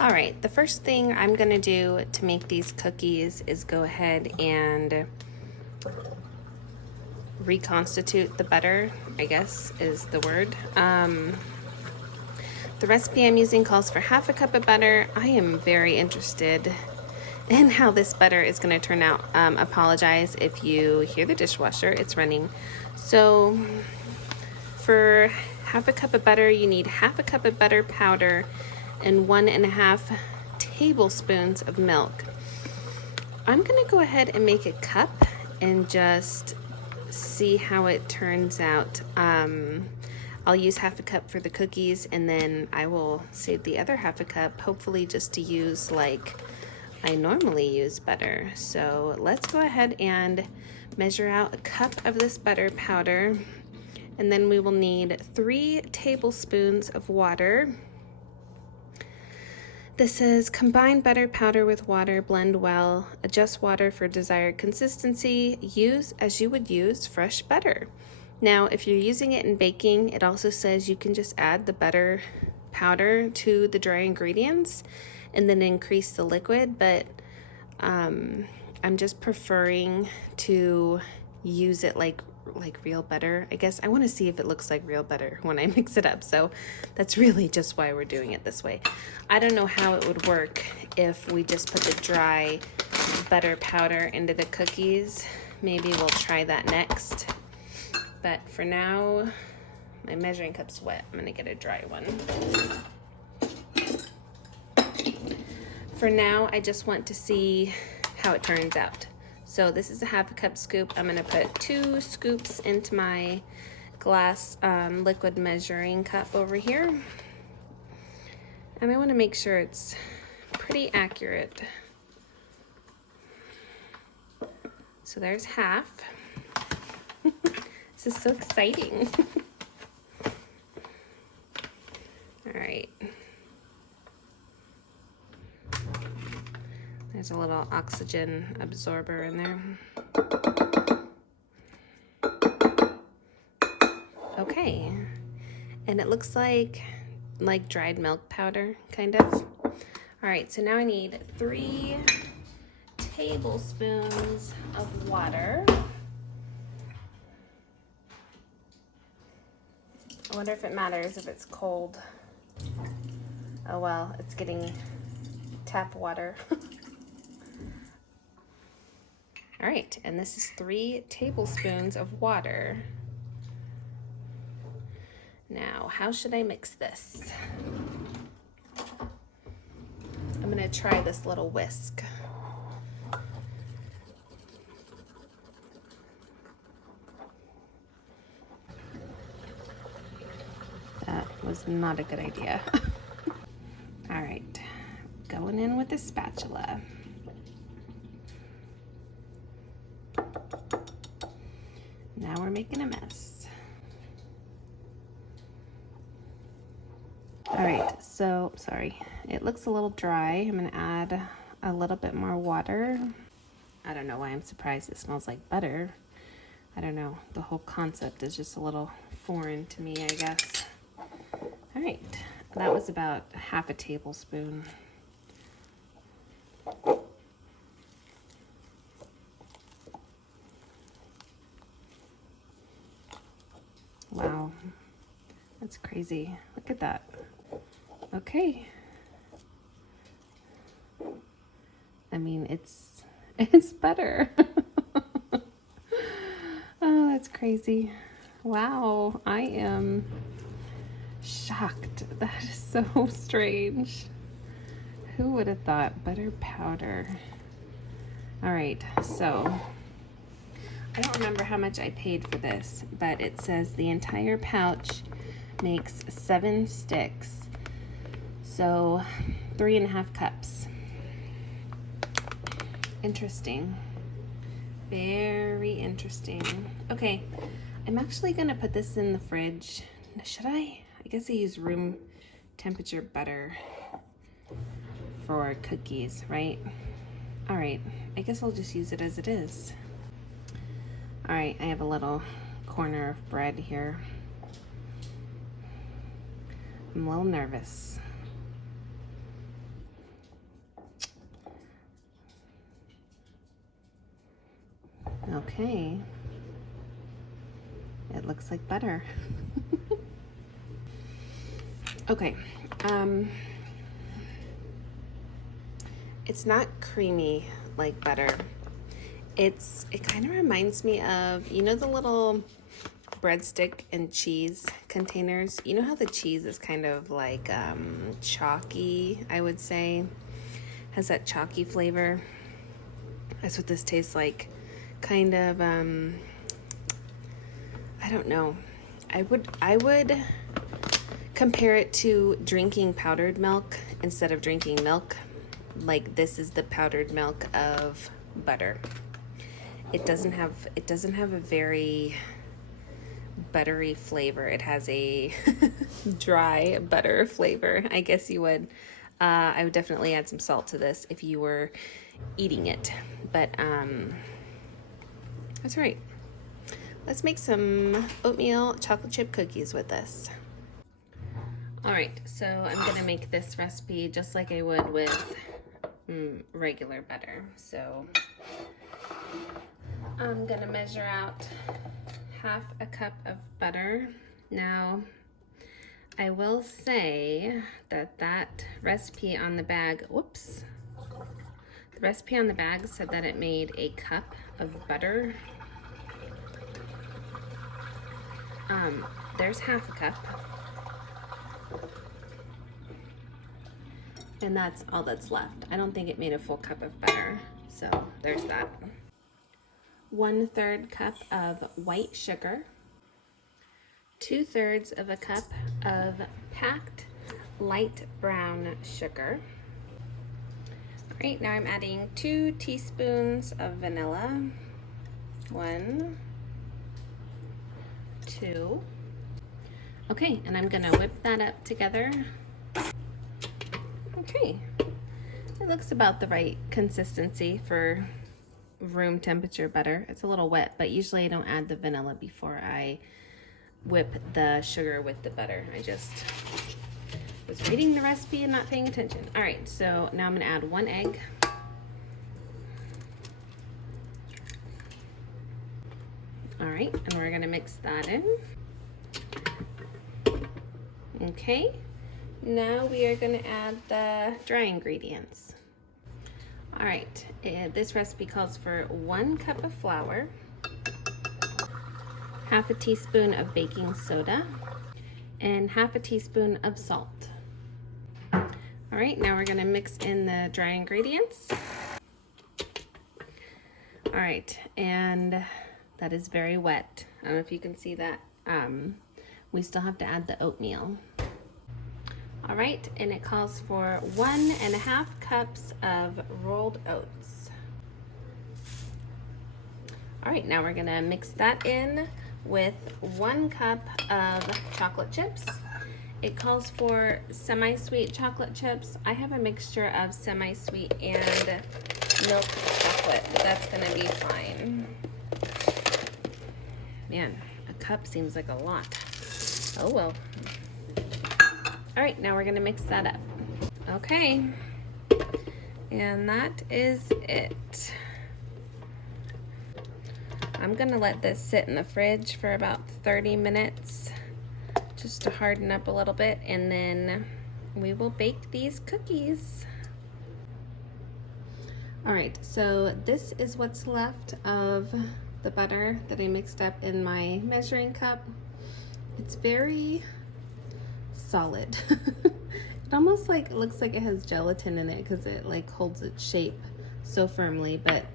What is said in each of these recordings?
All right, the first thing I'm gonna do to make these cookies is go ahead and reconstitute the butter, I guess is the word. The recipe I'm using calls for half a cup of butter. I am very interested in how this butter is gonna turn out. Apologize if you hear the dishwasher, it's running. So for half a cup of butter, you need half a cup of butter powder and 1.5 tablespoons of milk. I'm gonna go ahead and make a cup and just see how it turns out. I'll use half a cup for the cookies, and then I will save the other half a cup, hopefully just to use like I normally use butter. So let's go ahead and measure out a cup of this butter powder, and then we will need 3 tablespoons of water. This says combine butter powder with water, blend well, adjust water for desired consistency, use as you would use fresh butter. Now, if you're using it in baking, it also says you can just add the butter powder to the dry ingredients and then increase the liquid, but I'm just preferring to use it like real butter. I guess I want to see if it looks like real butter when I mix it up. So that's really just why we're doing it this way. I don't know how it would work if we just put the dry butter powder into the cookies. Maybe we'll try that next. But for now, my measuring cup's wet. I'm gonna get a dry one. For now, I just want to see how it turns out. So this is a half a cup scoop. I'm gonna put 2 scoops into my glass liquid measuring cup over here. And I wanna make sure it's pretty accurate. So there's half. This is so exciting. All right. There's a little oxygen absorber in there. Okay, and it looks like dried milk powder, kind of. All right, so now I need 3 tablespoons of water. I wonder if it matters if it's cold. Oh well, it's getting tap water. All right, and this is 3 tablespoons of water. Now, how should I mix this? I'm gonna try this little whisk. That was not a good idea. All right, going in with the spatula. Now we're making a mess. All right, so, sorry, it looks a little dry. I'm gonna add a little bit more water. I don't know why I'm surprised it smells like butter. I don't know, the whole concept is just a little foreign to me, I guess. All right, that was about half a tablespoon. Wow, that's crazy. Look at that. Okay. I mean, it's butter. Oh, that's crazy. Wow, I am shocked. That is so strange. Who would have thought butter powder? All right, so I don't remember how much I paid for this, but it says the entire pouch makes 7 sticks. So 3.5 cups. Interesting. Very interesting. Okay, I'm actually gonna put this in the fridge. Should I? I guess I use room temperature butter for cookies, right? All right, I guess I'll just use it as it is. All right, I have a little corner of bread here. I'm a little nervous. Okay. It looks like butter. Okay. It's not creamy like butter. It kind of reminds me of, you know, the little breadstick and cheese containers. You know how the cheese is kind of like chalky, I would say. Has that chalky flavor. That's what this tastes like. Kind of, I don't know. I would compare it to drinking powdered milk instead of drinking milk. Like, this is the powdered milk of butter. It doesn't have a very buttery flavor. It has a dry butter flavor, I guess you would. I would definitely add some salt to this if you were eating it, but that's all right. Let's make some oatmeal chocolate chip cookies with this. All right, so I'm gonna make this recipe just like I would with regular butter. So I'm gonna measure out half a cup of butter. Now, I will say that that recipe on the bag, whoops, the recipe on the bag said that it made a cup of butter. There's half a cup. And that's all that's left. I don't think it made a full cup of butter, so there's that. 1/3 cup of white sugar. 2/3 of a cup of packed light brown sugar. All right, now I'm adding 2 teaspoons of vanilla. 1, 2. Okay, and I'm gonna whip that up together. Okay, it looks about the right consistency for room temperature butter. It's a little wet, but usually I don't add the vanilla before I whip the sugar with the butter. I just was reading the recipe and not paying attention. All right, so now I'm gonna add 1 egg. All right, and we're gonna mix that in. Okay, now we are gonna add the dry ingredients. All right, this recipe calls for 1 cup of flour, 1/2 teaspoon of baking soda, and 1/2 teaspoon of salt. All right, now we're gonna mix in the dry ingredients. All right, and that is very wet. I don't know if you can see that. We still have to add the oatmeal. All right, and it calls for 1.5 cups of rolled oats. All right, now we're gonna mix that in with 1 cup of chocolate chips. It calls for semi-sweet chocolate chips. I have a mixture of semi-sweet and milk chocolate, but that's gonna be fine. Man, a cup seems like a lot. Oh well. All right, now we're gonna mix that up. Okay, and that is it. I'm gonna let this sit in the fridge for about 30 minutes just to harden up a little bit, and then we will bake these cookies. All right, so this is what's left of the butter that I mixed up in my measuring cup. It's very solid. It almost like looks like it has gelatin in it because it like holds its shape so firmly, but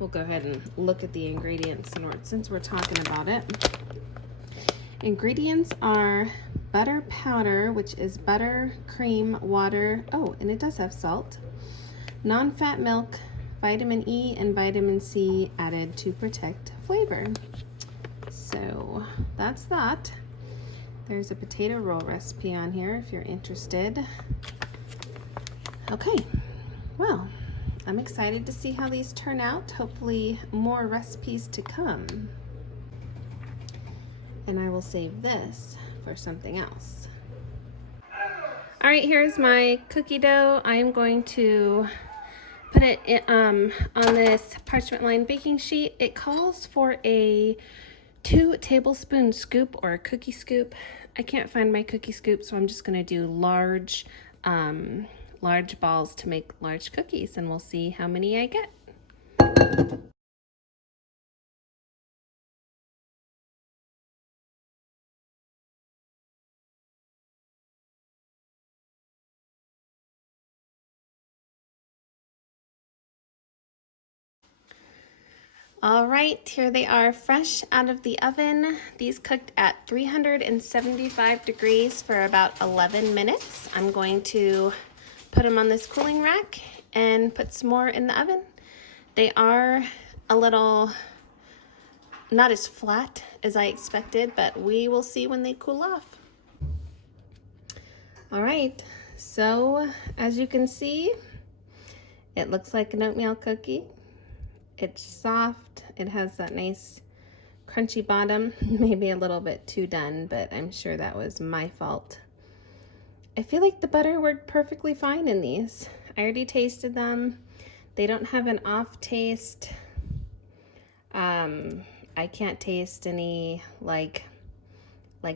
we'll go ahead and look at the ingredients since we're talking about it. Ingredients are butter powder, which is butter, cream, water. Oh, and it does have salt. Non-fat milk, vitamin E and vitamin C added to protect flavor. So that's that. There's a potato roll recipe on here if you're interested. Okay, well, I'm excited to see how these turn out. Hopefully more recipes to come. And I will save this for something else. All right, here's my cookie dough. I'm going to put it in, on this parchment lined baking sheet. It calls for a 2 tablespoon scoop or a cookie scoop. I can't find my cookie scoop, so I'm just going to do large balls to make large cookies, and we'll see how many I get. All right, here they are fresh out of the oven. These cooked at 375 degrees for about 11 minutes. I'm going to put them on this cooling rack and put some more in the oven. They are a little not as flat as I expected, but we will see when they cool off. All right, so as you can see, it looks like an oatmeal cookie. It's soft, it has that nice crunchy bottom, maybe a little bit too done, but I'm sure that was my fault. I feel like the butter worked perfectly fine in these. I already tasted them. They don't have an off taste. I can't taste any like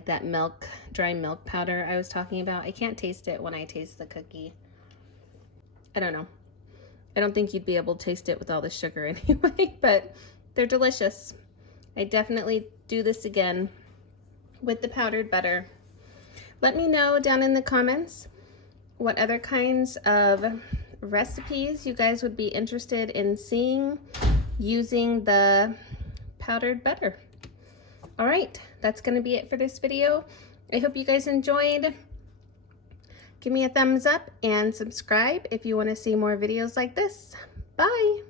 that milk, dry milk powder I was talking about. I can't taste it when I taste the cookie. I don't know. I don't think you'd be able to taste it with all the sugar anyway, but they're delicious. I definitely do this again with the powdered butter. Let me know down in the comments what other kinds of recipes you guys would be interested in seeing using the powdered butter. All right, that's gonna be it for this video. I hope you guys enjoyed. Give me a thumbs up and subscribe if you want to see more videos like this. Bye!